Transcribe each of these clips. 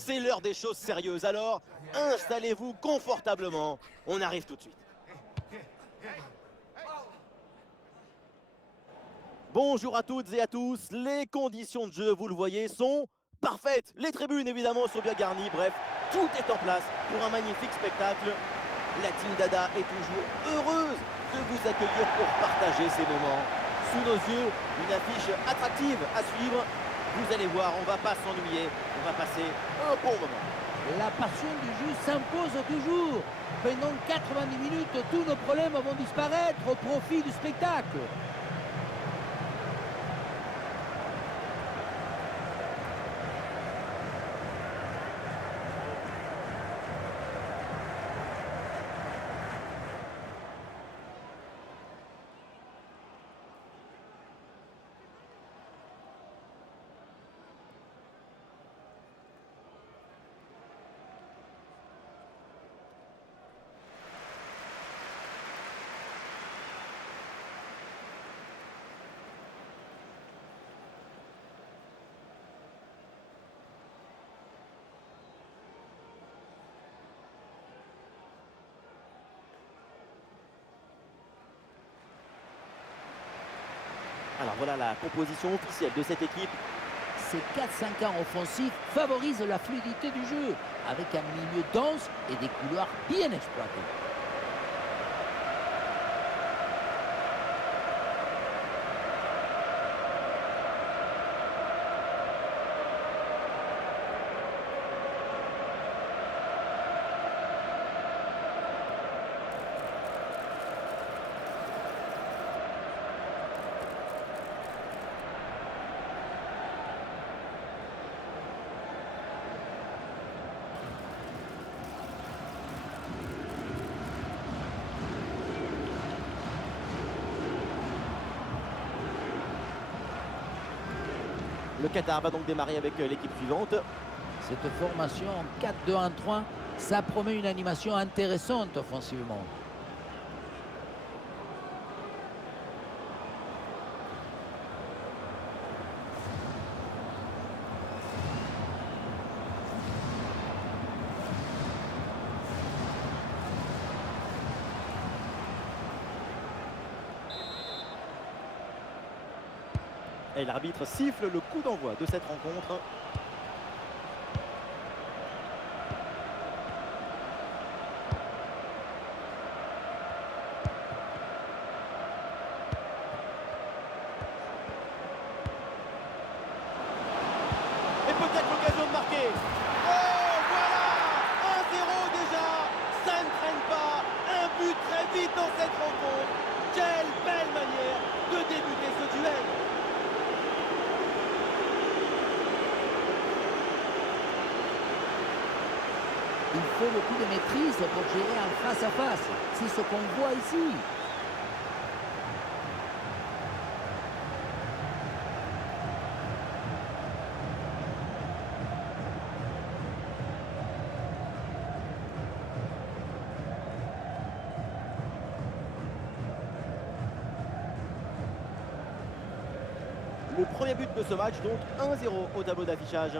c'est l'heure des choses sérieuses. Alors, installez-vous confortablement. On arrive tout de suite. Bonjour à toutes et à tous. Les conditions de jeu, vous le voyez, sont parfaites. Les tribunes, évidemment, sont bien garnies. Bref, tout est en place pour un magnifique spectacle. La Team Dada est toujours heureuse de vous accueillir pour partager ces moments. Sous nos yeux, une affiche attractive à suivre. Vous allez voir, on ne va pas s'ennuyer, on va passer un bon moment. La passion du jeu s'impose toujours. Pendant 90 minutes, tous nos problèmes vont disparaître au profit du spectacle. Alors voilà la composition officielle de cette équipe. Ces 4-5 ans offensifs favorisent la fluidité du jeu, avec un milieu dense et des couloirs bien exploités. Le Qatar va donc démarrer avec l'équipe suivante. Cette formation en 4-2-1-3, ça promet une animation intéressante offensivement. Et l'arbitre siffle le coup d'envoi de cette rencontre. Et peut-être l'occasion de marquer. Oh, voilà, 1-0 déjà. Ça ne traîne pas. Un but très vite dans cette rencontre. Quelle belle manière de débuter ce duel. Il faut beaucoup de maîtrise pour gérer un face-à-face. C'est ce qu'on voit ici. Le premier but de ce match, donc 1-0 au tableau d'affichage.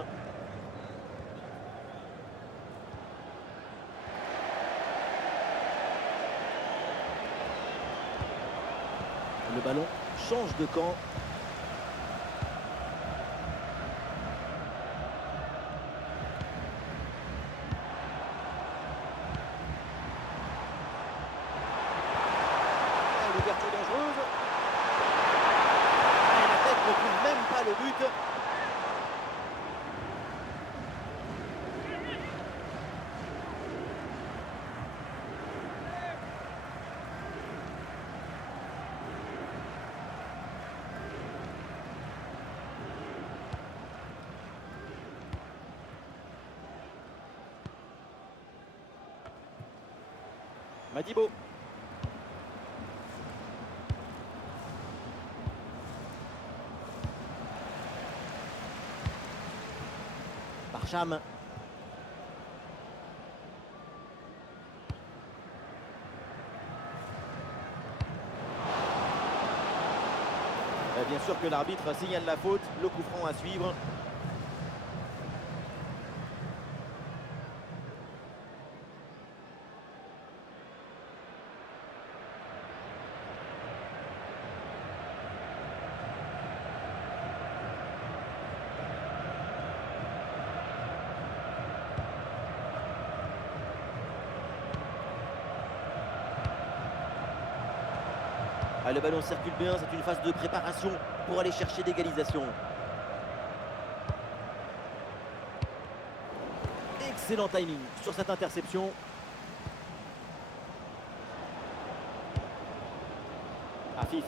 Le ballon change de camp. L'ouverture dangereuse. Et la tête ne trouve même pas le but. Madibo. Barcham. Bien sûr que l'arbitre signale la faute, le coup franc à suivre. Ah, le ballon circule bien, c'est une phase de préparation pour aller chercher l'égalisation. Excellent timing sur cette interception. Afif.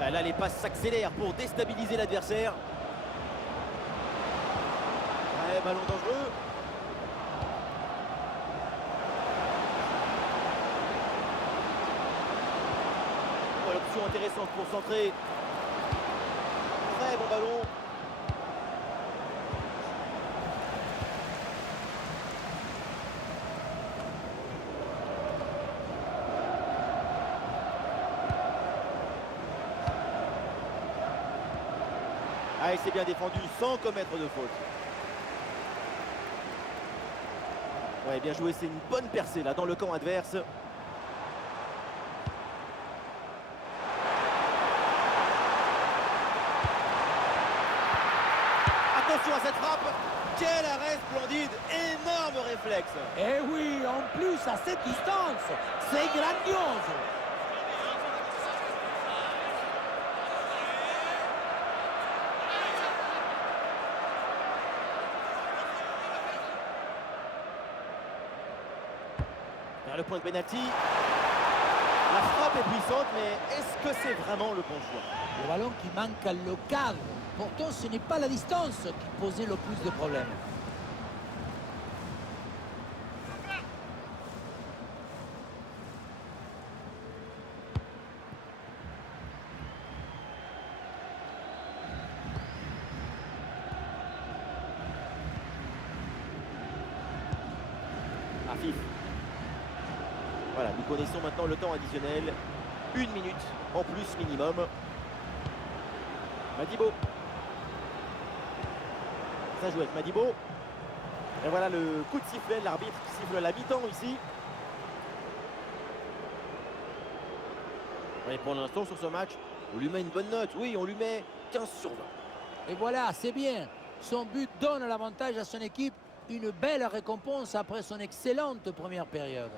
Là, les passes s'accélèrent pour déstabiliser l'adversaire. Ouais, ballon dangereux. Oh, l'option intéressante pour centrer. Très bon ballon. Ah, et c'est bien défendu sans commettre de faute. Ouais, bien joué, c'est une bonne percée là dans le camp adverse. Attention à cette frappe. Quel arrêt splendide, énorme réflexe. Eh oui, en plus à cette distance, c'est grandiose. Vers le point de pénalty. La frappe est puissante, mais est-ce que c'est vraiment le bon choix? Le ballon qui manque à le cadre. Pourtant, ce n'est pas la distance qui posait le plus de problèmes. Afif. Voilà, nous connaissons maintenant le temps additionnel. 1 minute en plus minimum. Madibo. Ça joue avec Madibo. Et voilà le coup de sifflet, l'arbitre qui siffle la mi-temps ici. Et pour l'instant sur ce match, on lui met une bonne note. Oui, on lui met 15 sur 20. Et voilà, c'est bien. Son but donne l'avantage à son équipe. Une belle récompense après son excellente première période.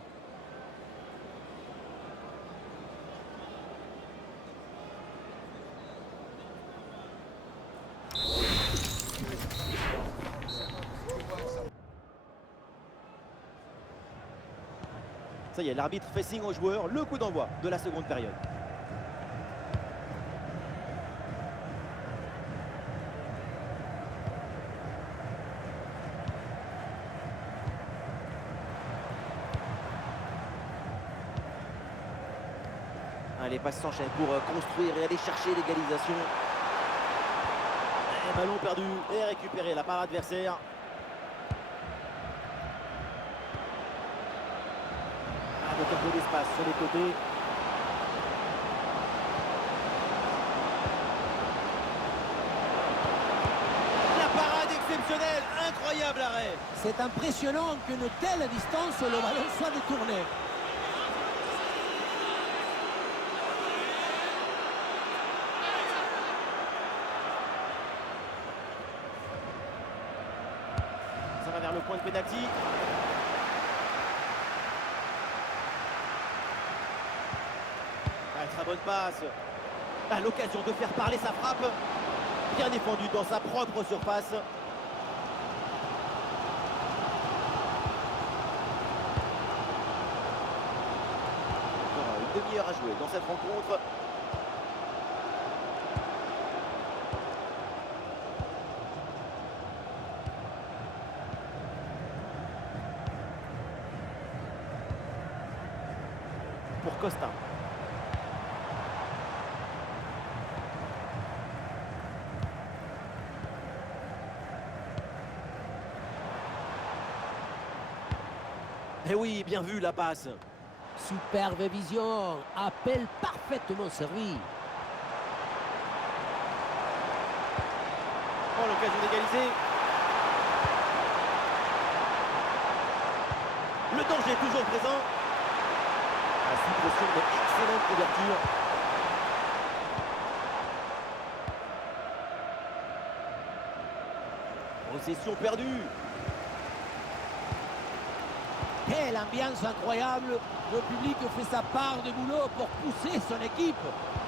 Ça y est, l'arbitre fait signe aux joueurs. Le coup d'envoi de la seconde période. Les passes s'enchaînent pour construire et aller chercher l'égalisation. Ballon perdu et récupéré la part adversaire. Avec un peu d'espace sur les côtés. La parade exceptionnelle, incroyable arrêt. C'est impressionnant qu'une telle distance, le ballon soit détourné. Ça va vers le point de pénalty. Très bonne passe. L'occasion de faire parler sa frappe. Bien défendu dans sa propre surface. Encore une demi-heure à jouer dans cette rencontre. Pour Costa. Eh oui, bien vu la passe. Superbe vision, appel parfaitement servi. Oh, l'occasion d'égaliser. Le danger est toujours présent. La suppression de excellente couverture. Possession perdue. Quelle ambiance incroyable! Le public fait sa part de boulot pour pousser son équipe.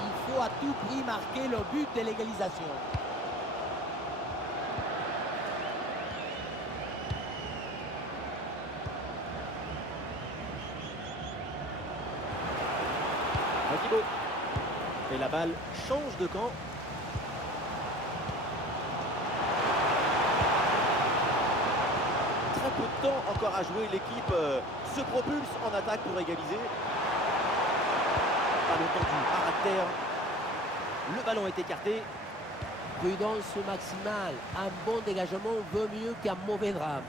Il faut à tout prix marquer le but de l'égalisation. Thibaut. Et la balle change de camp. Très peu de temps encore à jouer. L'équipe se propulse en attaque pour égaliser. Ballon tendu, à ras de terre. Le ballon est écarté. Prudence maximale. Un bon dégagement vaut mieux qu'un mauvais drame.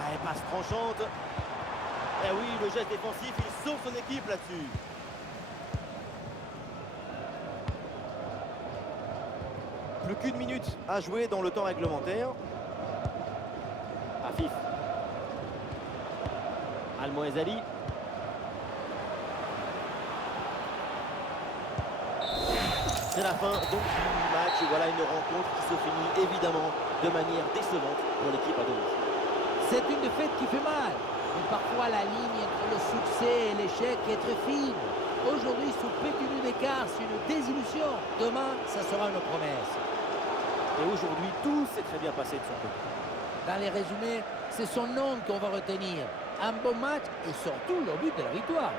Ah, passe tranchante. Eh oui, le geste défensif, il sauve son équipe là-dessus. Plus qu'une minute à jouer dans le temps réglementaire. Afif. Al-Moezali. C'est la fin donc du match. Et voilà une rencontre qui se finit évidemment de manière décevante pour l'équipe à domicile. C'est une défaite qui fait mal. Mais parfois la ligne entre le succès et l'échec est très fine. Aujourd'hui, sous petit but d'écart, c'est une désillusion. Demain, ça sera une promesse. Et aujourd'hui, tout s'est très bien passé de son côté. Dans les résumés, c'est son nom qu'on va retenir. Un bon match et surtout le but de la victoire.